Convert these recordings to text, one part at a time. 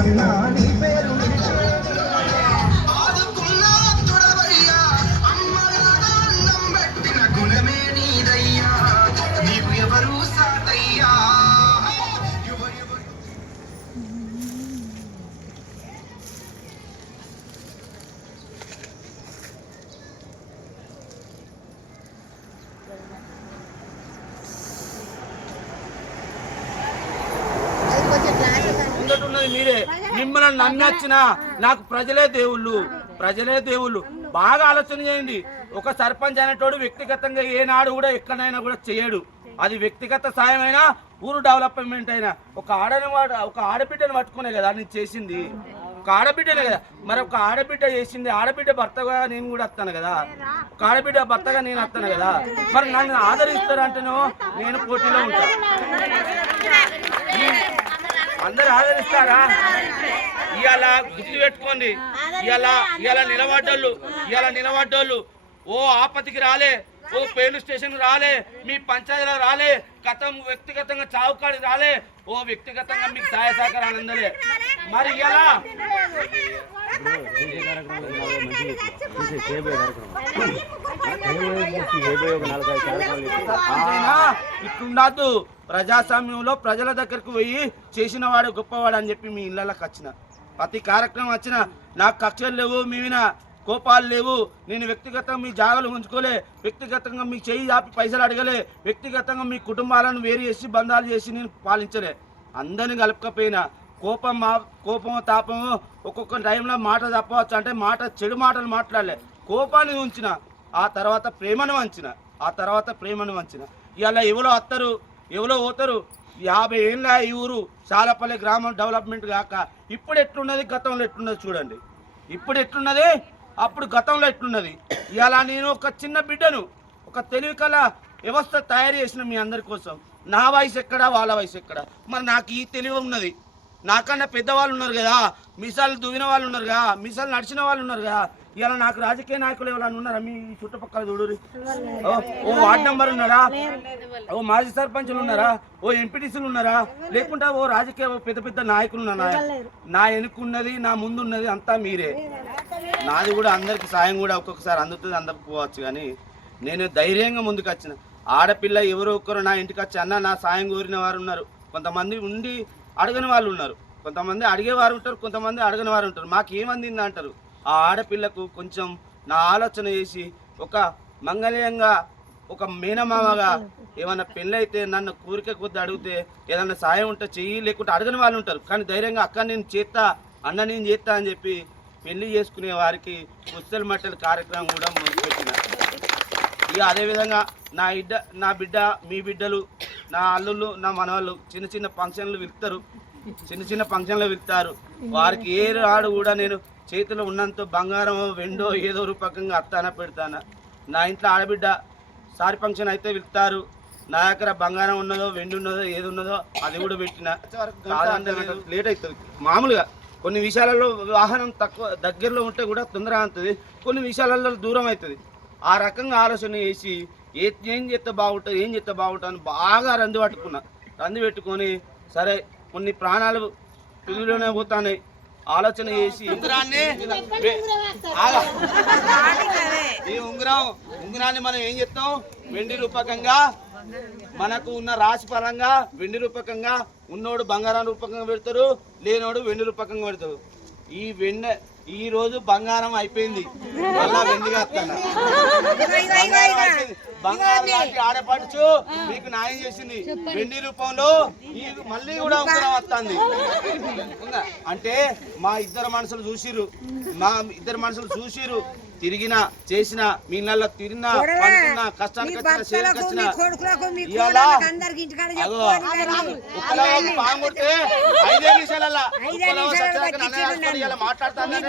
అన్నా నీ పేరు మీరే మిమ్మల్ని నమ్మొచ్చిన నాకు ప్రజలే దేవుళ్ళు బాగా ఆలోచన చేయండి. ఒక సర్పంచ్ అనేటోడు వ్యక్తిగతంగా ఏనాడు కూడా ఎక్కడైనా కూడా చేయడు. అది వ్యక్తిగత సాయం అయినా ఊరు డెవలప్మెంట్ అయినా ఒక ఆడబిడ్డను పట్టుకునే కదా నేను చేసింది. ఒక ఆడబిడ్డనే కదా, మరి ఒక ఆడబిడ్డ చేసింది. ఆడబిడ్డ భర్తగా నేను కూడా వస్తాను కదా, ఒక ఆడబిడ్డ భర్తగా నేను వస్తాను కదా. మరి నన్ను ఆదరిస్తారంటేనో నేను పోటీలో ఉంటాను. అందరు ఆదరిస్తారా? ఇవాళ గుర్తు పెట్టుకోండి, ఇవాళ నిలబడ్డోళ్ళు ఓ ఆపతికి రాలే, ఓ పోలీస్ స్టేషన్ రాలే, మీ పంచాయతీలో రాలే, వ్యక్తిగతంగా చావుకాడికి రాలే, ఓ వ్యక్తిగతంగా మీకు సహాయ సహకారాలు అందలే. మరి ఇలా ఇట్లుండద్దు. ప్రజాస్వామ్యంలో ప్రజల దగ్గరకు పోయి చేసిన వాడు గొప్పవాడు అని చెప్పి మీ ఇళ్ళకి వచ్చిన ప్రతి కార్యక్రమం వచ్చిన నాకు కక్షలు లేవు, మీ మీద కోపాలు లేవు. నేను వ్యక్తిగతంగా మీ జాగాలు ఉంచుకోలే, వ్యక్తిగతంగా మీ చేయి ఆపి పైసలు అడగలే, వ్యక్తిగతంగా మీ కుటుంబాలను వేరు చేసి బంధాలు చేసి నేను పాలించలే. అందరిని కలుపుకపోయినా కోపం తాపము ఒక్కొక్క టైంలో మాట తప్పవచ్చు, అంటే చెడు మాటలు మాట్లాడలే, కోపాన్ని ఉంచిన ఆ తర్వాత ప్రేమను వంచిన. ఇవాళ ఎవరో వస్తారు ఎవరో పోతారు. 50 ఏళ్ళ ఈ ఊరు చాలపల్లి గ్రామం డెవలప్మెంట్ కాక ఇప్పుడు ఎట్లున్నది, గతంలో ఎట్లున్నది చూడండి. ఇప్పుడు ఎట్లున్నది, అప్పుడు గతంలో ఎట్లున్నది. ఇవాళ నేను ఒక చిన్న బిడ్డను ఒక తెలివికల వ్యవస్థ తయారు చేసిన మీ అందరి కోసం. నా వయసు ఎక్కడా, వాళ్ళ వయసు ఎక్కడా. మరి నాకు ఈ తెలివి ఉన్నది. నాకన్నా పెద్దవాళ్ళు ఉన్నారు కదా, మిసాలు దువ్విన వాళ్ళు ఉన్నారు కదా, మిసాలు నడిచిన వాళ్ళు ఉన్నారు కదా. ఇలా నాకు రాజకీయ నాయకులు ఎవరైనా ఉన్నారా మీ చుట్టుపక్కల? చూడు, ఓ వార్డు మెంబర్ ఉన్నారా, ఓ మాజీ సర్పంచులు ఉన్నారా, ఓ ఎంపీటీసీలు ఉన్నారా, లేకుంటే ఓ రాజకీయ పెద్ద నాయకులు ఉన్నారా? నా వెనుకున్నది, నా ముందున్నది అంతా మీరే. నాది కూడా అందరికి సాయం కూడా ఒక్కొక్కసారి అందుతుంది, అందకపోవచ్చు. కానీ నేను ధైర్యంగా ముందుకు వచ్చిన. ఆడపిల్ల ఎవరో ఒక్కరు నా ఇంటికి వచ్చి అన్న నా సాయం కోరిన వారు ఉన్నారు. కొంతమంది ఉండి అడగని వాళ్ళు ఉన్నారు, కొంతమంది అడిగేవారు ఉంటారు, కొంతమంది అడగని వారు ఉంటారు. మాకేమందింది అంటారు. ఆ ఆడపిల్లకు కొంచెం నా ఆలోచన చేసి ఒక మంగళీయంగా ఒక మేనమామగా ఏమన్నా పెళ్ళైతే నన్ను కోరిక కొద్ది అడిగితే ఏదన్నా సాయం ఉంటే చెయ్యి, లేకుంటే అడగని వాళ్ళు ఉంటారు. కానీ ధైర్యంగా అక్క నేను చేస్తా, అన్న నేను చేస్తా అని చెప్పి పెళ్లి చేసుకునే వారికి పుస్తల మట్టల కార్యక్రమం కూడా మొదలుపెట్టిన. ఇక అదేవిధంగా నా బిడ్డ, మీ బిడ్డలు, నా అల్లుళ్ళు, నా మనవాళ్ళు చిన్న ఫంక్షన్లు వెళ్తారు. వారికి ఏ రాడు కూడా నేను చేతిలో ఉన్నంత బంగారం వెండో ఏదో రూపకంగా అత్తాన పెడతానా. నా ఇంట్లో ఆడబిడ్డ సారి ఫంక్షన్ అయితే వెళ్తారు. నా దగ్గర బంగారం ఉన్నదో వెండి ఉన్నదో ఏది ఉన్నదో అది కూడా పెట్టిన. లేట్ అవుతుంది. మామూలుగా కొన్ని విషయాలలో వాహనం తక్కువ దగ్గరలో ఉంటే కూడా తొందరగా అవుతుంది, కొన్ని విషయాలలో దూరం అవుతుంది. ఆ రకంగా ఆలోచన చేసి ఏం చేస్తే బాగుంటుంది అని బాగా రంది పెట్టుకొని సరే కొన్ని ప్రాణాలు పిల్లలోనే పోతాయి ఆలోచన చేసి ఈ ఉంగరాన్ని మనం ఏం చేస్తాం, వెండి రూపకంగా మనకు ఉన్న రాశి పరంగా వెండి రూపకంగా, ఉన్నోడు బంగారం రూపకంగా పెడతారు, లేనోడు వెండి రూపకంగా పెడతారు. ఈ రోజు బంగారం అయిపోయింది, మళ్ళా వెండిగా వస్తాను. బంగారం లాంటి ఆడపడుచు మీకు న్యాయం చేసింది, వెండి రూపంలో మళ్ళీ కూడా ఉంగరం వస్తుంది. అంటే మా ఇద్దరు మనుషులు చూసిరు, తిరిగినా చేసిన మీ నెలలో తిరిగినా పనుకున్నా కష్టానికి వచ్చిన పాము కొడితే 5 నిమిషాలలో మాట్లాడతానండి.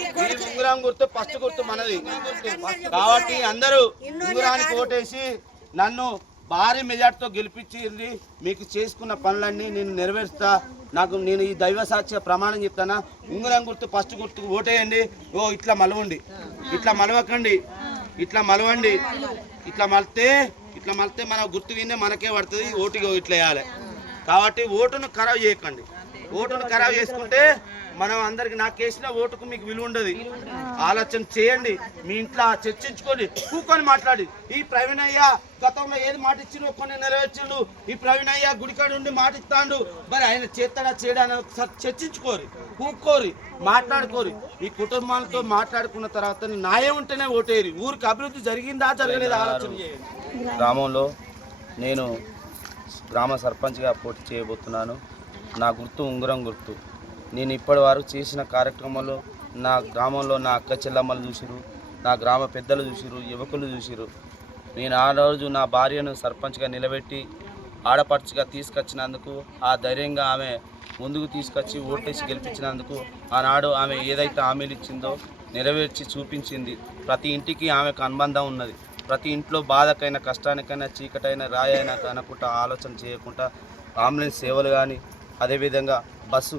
ఈ ఉంగరం గుర్తు ఫస్ట్ గుర్తు మనది కాబట్టి అందరూ ఉంగరానికి ఓటేసి నన్ను భారీ మెజార్టీతో గెలిపించి మీకు చేసుకున్న పనులన్నీ నేను నెరవేరుస్తా. నేను ఈ దైవ సాక్షి ప్రమాణం చెప్తానా. ఉంగరం గుర్తు ఫస్ట్ గుర్తుకు ఓటేయండి. ఇట్లా మలవండి, ఇట్లా మలవకండి, ఇట్లా మలవండి. ఇట్లా మలితే మన గుర్తు వినే మనకే పడుతుంది. ఓటుగా ఇట్లా వేయాలి. కాబట్టి ఓటును ఖరాబ్ చేయకండి. ఓటును ఖరాబ్ చేసుకుంటే మనం అందరికి నాకు వేసిన ఓటుకు మీకు విలువ ఉండదు. ఆలోచన చేయండి, మీ ఇంట్లో చర్చించుకొని కూకొని మాట్లాడి. ఈ ప్రవీణ్ అయ్య గతంలో ఏది మాట ఇచ్చిండు కొన్ని నెరవేర్చిండు, ఈ ప్రవీణ్ అయ్య గుడికాడు ఉండి మాట ఇస్తాడు, మరి ఆయన చేస్తాడా చేయడా అని ఒకసారి చర్చించుకోరి, కూక్కోరి, మాట్లాడుకోరి. ఈ కుటుంబాలతో మాట్లాడుకున్న తర్వాత న్యాయం ఉంటేనే ఓటేరి. ఊరికి అభివృద్ధి జరిగిందా జరగలేదా ఆలోచన చేయండి. గ్రామంలో నేను గ్రామ సర్పంచ్గా పోటీ చేయబోతున్నాను. నా గుర్తు ఉంగరం గుర్తు. నేను ఇప్పటి వరకు చేసిన కార్యక్రమాల్లో నా గ్రామంలో నా అక్క చెల్లమ్మలు చూసిరు, నా గ్రామ పెద్దలు చూసిరు, యువకులు చూసిరు. నేను ఆ రోజు నా భార్యను సర్పంచ్గా నిలబెట్టి ఆడపడుచుగా తీసుకొచ్చినందుకు, ఆ ధైర్యంగా ఆమె ముందుకు తీసుకొచ్చి ఓటేసి గెలిపించినందుకు ఆనాడు ఆమె ఏదైతే హామీలు ఇచ్చిందో నెరవేర్చి చూపించింది. ప్రతి ఇంటికి ఆమెకు అనుబంధం ఉన్నది. ప్రతి ఇంట్లో బాధకైనా కష్టానికైనా చీకటైనా రాయైనా అనుకుంటా ఆలోచన చేయకుండా అంబులెన్స్ సేవలు కానీ, అదేవిధంగా బస్సు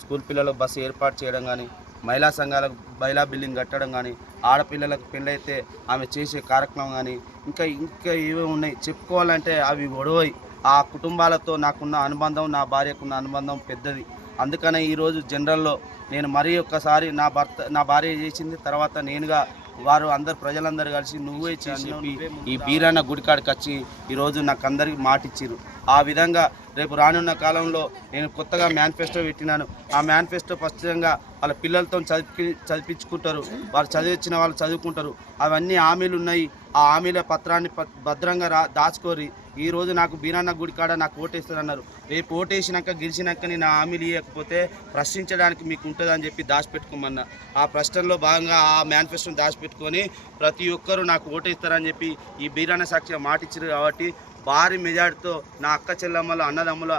స్కూల్ పిల్లలకు బస్సు ఏర్పాటు చేయడం కానీ, మహిళా సంఘాలకు మహిళా బిల్డింగ్ కట్టడం కానీ, ఆడపిల్లలకు పెళ్ళైతే ఆమె చేసే కార్యక్రమం కానీ, ఇంకా ఏవో ఉన్నాయి చెప్పుకోవాలంటే అవి గొడవై. ఆ కుటుంబాలతో నాకున్న అనుబంధం, నా భార్యకున్న అనుబంధం పెద్దది. అందుకనే ఈరోజు జనరల్లో నేను మరీ ఒక్కసారి నా భార్య చేసింది, తర్వాత నేనుగా వారు ప్రజలందరూ కలిసి నువ్వే చేసి ఈ బీరన్న గుడికాడికి వచ్చి ఈరోజు నాకు అందరికి మాట ఇచ్చిర్రు. ఆ విధంగా రేపు రానున్న కాలంలో నేను కొత్తగా మేనిఫెస్టో పెట్టినాను. ఆ మేనిఫెస్టో స్పష్టంగా వాళ్ళ పిల్లలతో చదివించుకుంటారు, వాళ్ళు చదివించిన వాళ్ళు చదువుకుంటారు. అవన్నీ హామీలు ఉన్నాయి. ఆ హామీల పత్రాన్ని భద్రంగా దాచుకోరి. ఈరోజు నాకు బీరన్న గుడికాడ నాకు ఓటేస్తారన్నారు. రేపు ఓటేసినాక గెలిచినాక నేను ఆ హామీలు ఇవ్వకపోతే ప్రశ్నించడానికి మీకు ఉంటుందని చెప్పి దాచిపెట్టుకోమన్నా. ఆ ప్రశ్నలో భాగంగా ఆ మేనిఫెస్టోని దాచిపెట్టుకొని ప్రతి ఒక్కరూ నాకు ఓటేస్తారని చెప్పి ఈ బీరన్న సాక్షిగా మాట ఇచ్చారు. కాబట్టి భారీ మెజార్టీతో నా అక్క చెల్లమ్మల అన్నదమ్ముల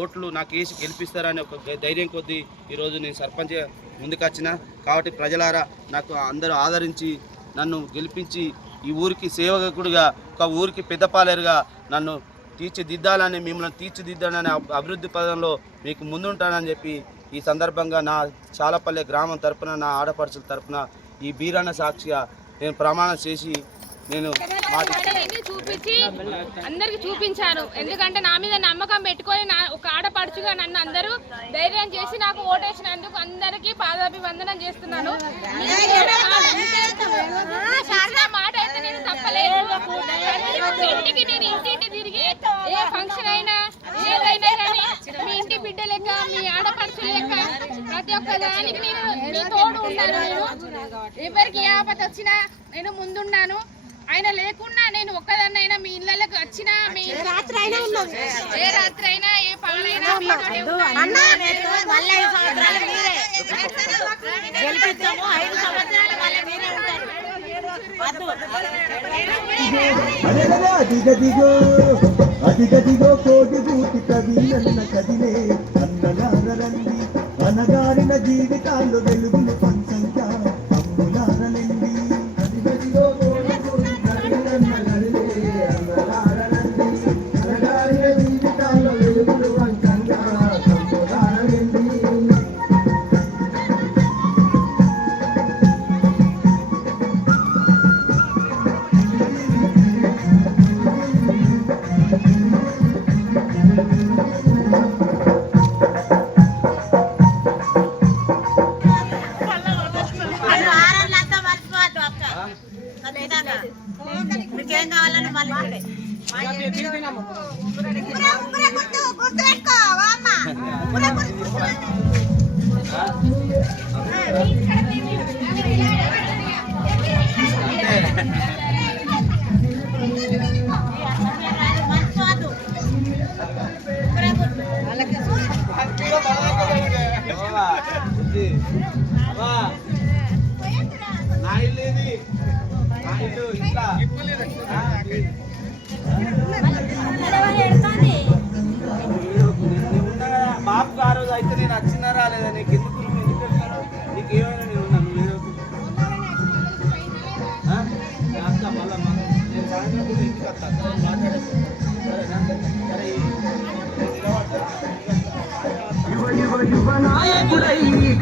ఓట్లు నాకు వేసి గెలిపిస్తారని ఒక ధైర్యం కొద్దీ ఈరోజు నేను సర్పంచ్ ముందుకొచ్చిన. కాబట్టి ప్రజలారా నాకు అందరూ ఆదరించి నన్ను గెలిపించి ఈ ఊరికి సేవకుడిగా, ఒక ఊరికి పెద్దపాలేరుగా నన్ను తీర్చిదిద్దాలని, మిమ్మల్ని తీర్చిదిద్దాలని అభివృద్ధి పదంలో మీకు ముందుంటానని చెప్పి ఈ సందర్భంగా నా చాలపల్లె గ్రామం తరపున, నా ఆడపడుచుల తరపున ఈ బీరన్న సాక్షిగా నేను ప్రమాణం చేసి నేను చూపించి అందరికి చూపించాను. ఎందుకంటే నా మీద నమ్మకం పెట్టుకొని ఒక ఆడపడుచుగా నన్ను అందరూ ధైర్యం చేసి నాకు ఓటేసినందుకు అందరికీ పాదాభివందనం చేస్తున్నాను. మాట అయితే నేను తప్పలేదు. ఇంటికి నేను ఇంటింటి తిరిగి ఏ ఫంక్షన్ అయినా ఏదైనా కానీ మీ ఇంటి బిడ్డ లెక్క, మీ ఆడపడుచు లెక్క ప్రతి ఒక్క దానికి నేను తోడు ఉన్నాను. నేను ఎవరికి ఆపద వచ్చినా నేను ముందున్నాను. ఆయన లేకున్నా నేను ఒక్కదాన్నైనా మీ ఇళ్ళకి వచ్చినా, మీ రాత్రి అయినా ఏ రాత్రి అయినా ఏ పగలైనా అదిగదిగో కోటి బూటి కవిలన్న కదిలే అన్నగారండి, అనగారిన జీవితాల్లో వెలుగులు పంచంగా అమ్ములారలండి. అదిగదిగో కోటి బూటి కవిలన్న కదిలే అన్నగారండి, అనగారిన జీవితాల్లో వెలుగులు పంచంగా అమ్ములారలండి. మీకేం కావాలని మళ్ళీ బాబు ఆ రోజు అయితే నేను వచ్చినారా లేదా, నీకు ఎందుకు నీకు ఏమైనా నేను ఉన్నాను నేను సాయంత్రం కూడా ఇంటికి వస్తాను మాట్లాడేది. సరేనా? సరే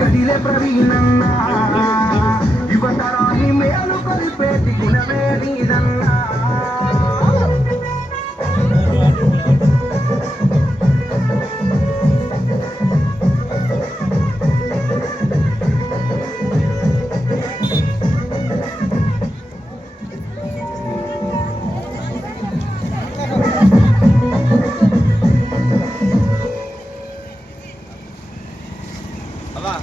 కదిలే ప్రవీణన్న యువతరాన్ని మేలు కలిపేటి గుణమే నీదన్నా. అవ్వా